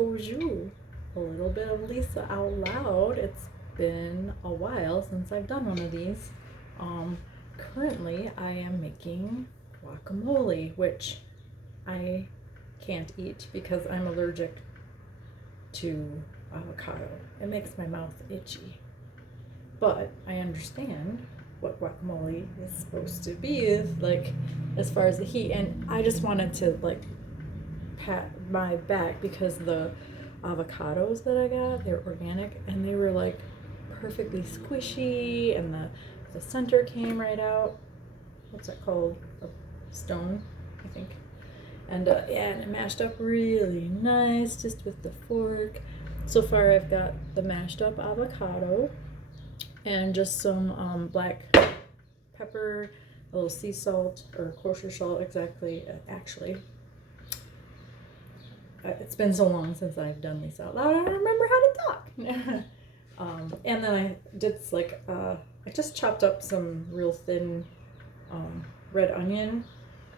Bonjour. A little bit of Lisa out loud. It's been a while since I've done one of these. Currently I am making guacamole, which I can't eat because I'm allergic to avocado. It makes my mouth itchy. But I understand what guacamole is supposed to be like as far as the heat, and I just wanted to like pat my back because the avocados that I got, they're organic and they were like perfectly squishy, and the center came right out. What's that called? A stone, I think. And yeah, and it mashed up really nice just with the fork. So far I've got the mashed up avocado and just some black pepper, a little sea salt or kosher salt, exactly. Actually, it's been so long since I've done these out loud, I don't remember how to talk. And then I did like I just chopped up some real thin red onion,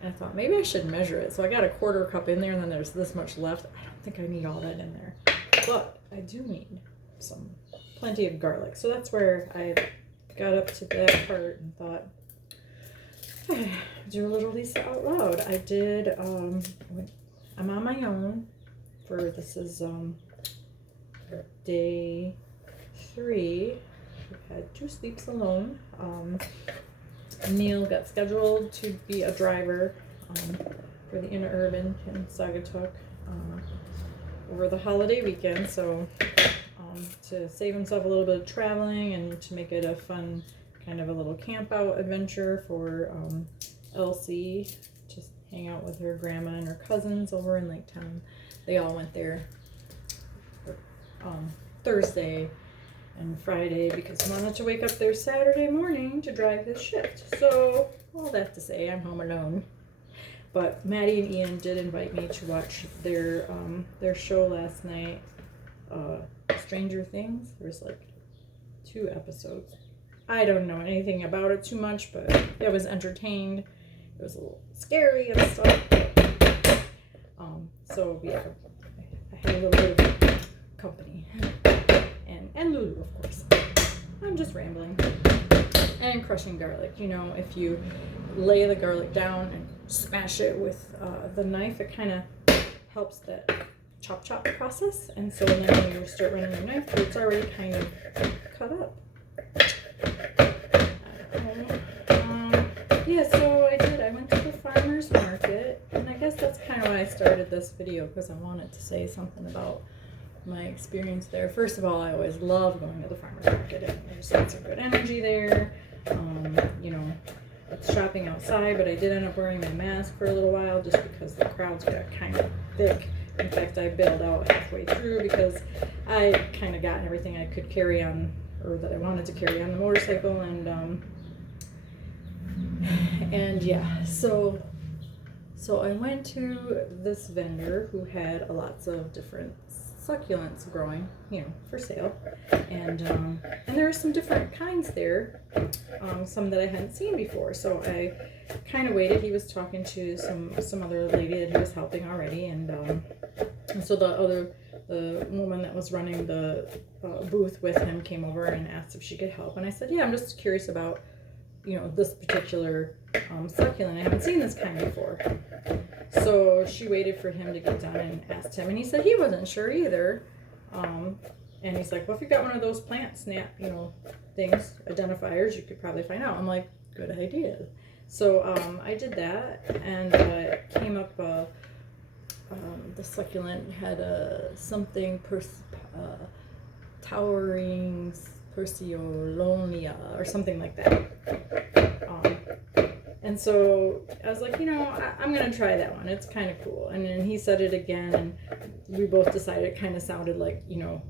and I thought maybe I should measure it. So I got a 1/4 cup in there, and then there's this much left. I don't think I need all that in there, but I do need plenty of garlic. So that's where I got up to that part and thought, do a little Lisa out loud. I did, I'm on my own for, this is day 3. I've had 2 sleeps alone. Neil got scheduled to be a driver for the Interurban in Saugatuck over the holiday weekend, so to save himself a little bit of traveling and to make it a fun kind of a little camp out adventure for Elsie, just hang out with her grandma and her cousins over in Lake Town. They all went there Thursday and Friday because he wanted to wake up there Saturday morning to drive his shift. So all that to say, I'm home alone. But Maddie and Ian did invite me to watch their show last night, Stranger Things. There's like 2 episodes. I don't know anything about it too much, but I was entertained. It was a little scary and stuff. So yeah, I had a little bit of company. And Lulu, of course. I'm just rambling. And crushing garlic. You know, if you lay the garlic down and smash it with the knife, it kind of helps that chop process. And so then when you start running your knife through, it's already kind of cut up. Yeah, so I went to the farmer's market, and I guess that's kind of why I started this video, because I wanted to say something about my experience there. First of all, I always love going to the farmer's market, and there's lots of good energy there. You know, it's shopping outside, but I did end up wearing my mask for a little while just because the crowds got kind of thick. In fact, I bailed out halfway through because I kind of got everything I could carry on, or that I wanted to carry on the motorcycle, and yeah, so I went to this vendor who had lots of different succulents growing, you know, for sale, and there are some different kinds there, some that I hadn't seen before. So I kind of waited. He was talking to some other lady that he was helping already, and so the woman that was running the booth with him came over and asked if she could help, and I said, yeah, I'm just curious about, you know, this particular succulent. I haven't seen this kind before. So she waited for him to get done and asked him, and he said he wasn't sure either. And he's like, well, if you got one of those plant snap, you know, things, identifiers, you could probably find out. I'm like, good idea. So I did that, and it came up, the succulent had something towering Persiolonia or something like that. And so I was like, you know, I'm going to try that one. It's kind of cool. And then he said it again, and we both decided it kind of sounded like, you know,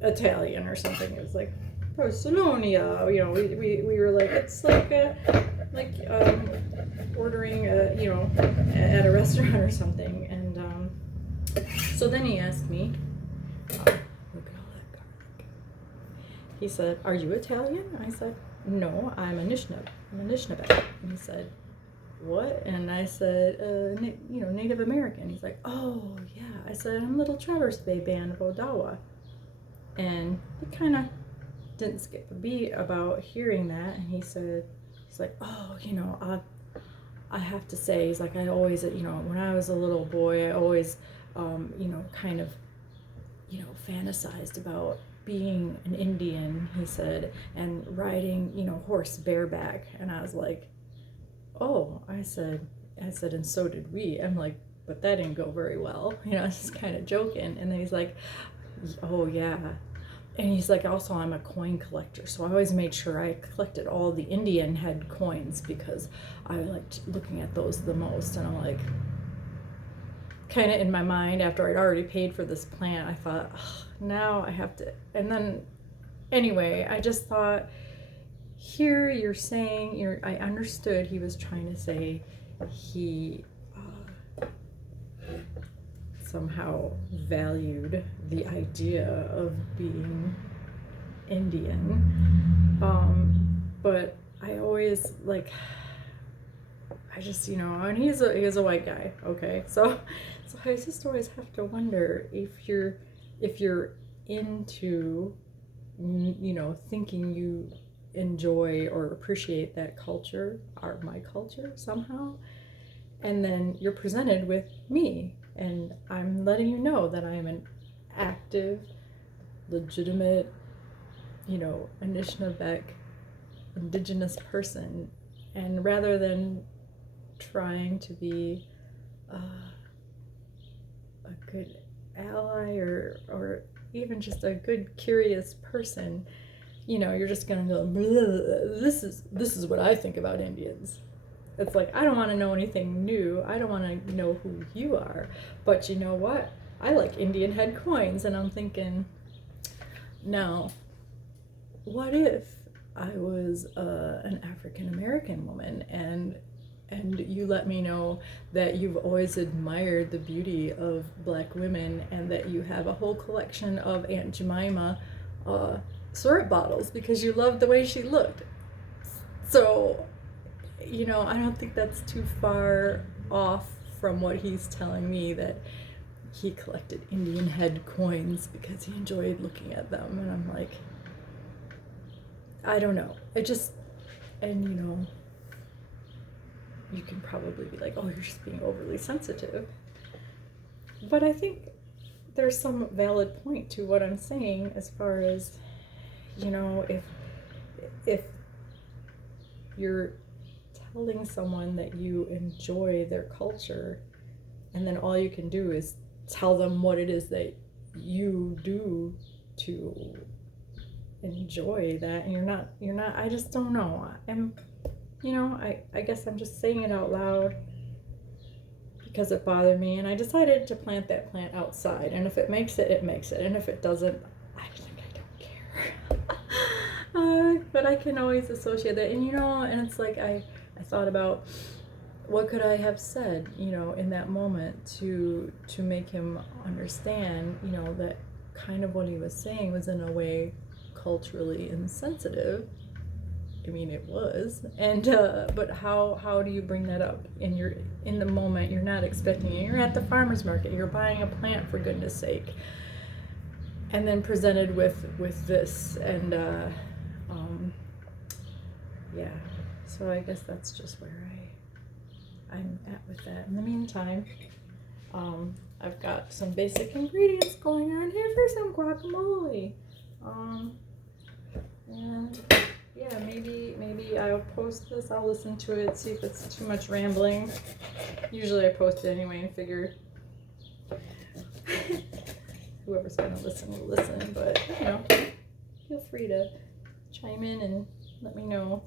Italian or something. It was like, Persolonia. You know, we were like, it's like ordering, you know, at a restaurant or something. And so then he asked me, look at all that garlic. He said, are you Italian? I said, no, I'm Anishinaabe. And he said, what? And I said, Native American. He's like, oh, yeah. I said, I'm Little Traverse Bay Band of Odawa. And he kind of didn't skip a beat about hearing that. And he's like, oh, I have to say, he's like, I always, when I was a little boy, I always, kind of, fantasized about being an Indian, he said, and riding, horse bareback. And I was like, oh, I said, and so did we. I'm like, but that didn't go very well. Just kind of joking. And then he's like, oh, yeah. And he's like, also, I'm a coin collector. So I always made sure I collected all the Indian head coins because I liked looking at those the most. And I'm like, kind of in my mind, after I'd already paid for this plant, I thought, now I have to. And then, anyway, I just thought, here you're saying, I understood he was trying to say he somehow valued the idea of being Indian. But I always I just, and he's a white guy, okay? So I just always have to wonder if you're into, thinking you enjoy or appreciate that culture, or my culture somehow, and then you're presented with me, and I'm letting you know that I am an active, legitimate, Anishinaabe, indigenous person, and rather than trying to be a good ally or even just a good curious person, you're just gonna go, this is what I think about Indians. It's like, I don't want to know anything new. I don't want to know who you are. But you know what? I like Indian head coins. And I'm thinking, now, what if I was an African American woman and you let me know that you've always admired the beauty of Black women and that you have a whole collection of Aunt Jemima syrup bottles because you loved the way she looked. So, I don't think that's too far off from what he's telling me, that he collected Indian head coins because he enjoyed looking at them. And I'm like, I don't know. And you can probably be like, oh, you're just being overly sensitive. But I think there's some valid point to what I'm saying as far as, if you're telling someone that you enjoy their culture and then all you can do is tell them what it is that you do to enjoy that, and you're not, I just don't know. I guess I'm just saying it out loud because it bothered me, and I decided to plant that plant outside, and if it makes it, it makes it, and if it doesn't, I don't care. But I can always associate that, and and it's like I thought about what could I have said, in that moment to make him understand, that kind of what he was saying was in a way culturally insensitive. I mean, it was, and but how do you bring that up in the moment? You're not expecting it. You're at the farmer's market. You're buying a plant, for goodness sake, and then presented with this, and yeah. So I guess that's just where I'm at with that. In the meantime, I've got some basic ingredients going on here for some guacamole. And yeah, maybe I'll post this. I'll listen to it, see if it's too much rambling. Usually I post it anyway and figure whoever's gonna listen will listen. But feel free to chime in and let me know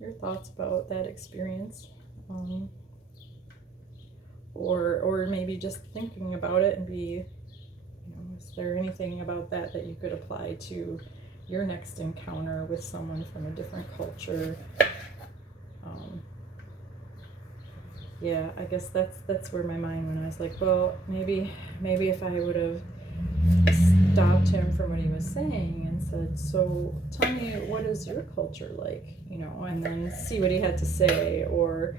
your thoughts about that experience. Or maybe just thinking about it and be, is there anything about that you could apply to your next encounter with someone from a different culture? Yeah, I guess that's where my mind went. I was like, well, maybe if I would have stopped him from what he was saying and said, so tell me, what is your culture like? And then see what he had to say, or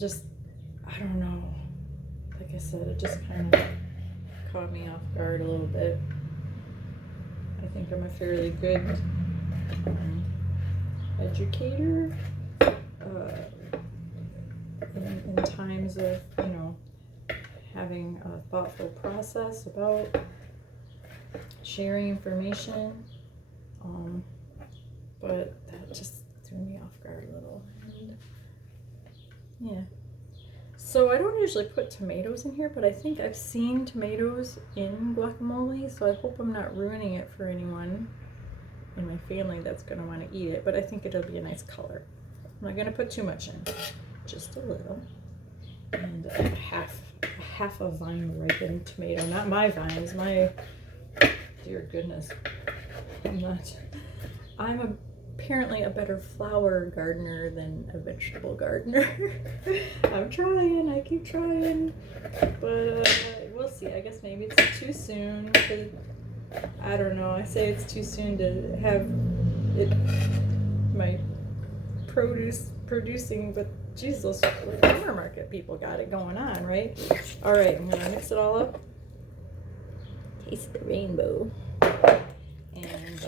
just, I don't know. Like I said, it just kind of caught me off guard a little bit. I think I'm a fairly good educator in times of, having a thoughtful process about sharing information. But that just threw me off guard a little. And yeah. So I don't usually put tomatoes in here, but I think I've seen tomatoes in guacamole, so I hope I'm not ruining it for anyone in my family that's going to want to eat it, but I think it'll be a nice color. I'm not going to put too much in, just a little. And half a vine ripened tomato, not my vines, dear goodness, I'm apparently a better flower gardener than a vegetable gardener. I'm trying, I keep trying, but we'll see. I guess maybe it's too soon, I don't know, I say it's too soon to have my produce producing, but Jesus, the farmer market people got it going on, right? All right, I'm gonna mix it all up. Taste the rainbow. And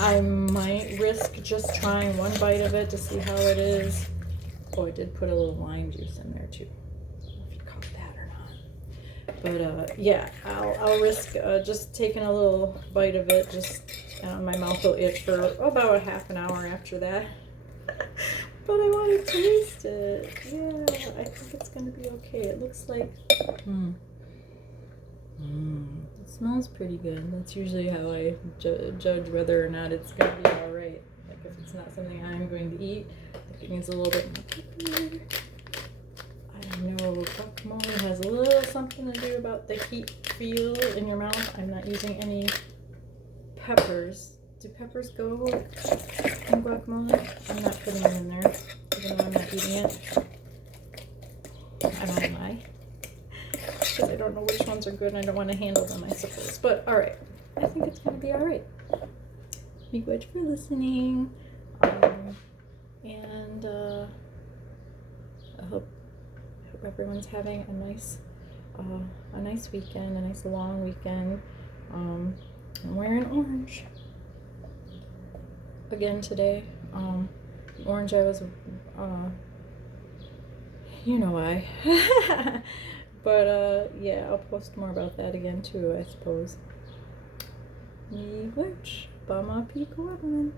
I might risk just trying one bite of it to see how it is. Oh, I did put a little lime juice in there too. I don't know if you caught that or not. But yeah, I'll risk just taking a little bite of it. Just my mouth will itch for about a half an hour after that. But I want to taste it. Yeah, I think it's gonna be okay. It looks like. It smells pretty good. That's usually how I judge whether or not it's going to be alright. Like if it's not something I'm going to eat, if it needs a little bit more pepper. I know guacamole has a little something to do about the heat feel in your mouth. I'm not using any peppers. Do peppers go in guacamole? I'm not putting them in there, even though I'm not eating it. I don't lie. Because I don't know which ones are good and I don't want to handle them, I suppose. But alright, I think it's going to be alright. Thank you much for listening. And I hope everyone's having a nice weekend, a nice long weekend. I'm wearing orange again today. Orange, I was, you know why. But yeah, I'll post more about that again too, I suppose. Miigwech, Bama Peak Woman.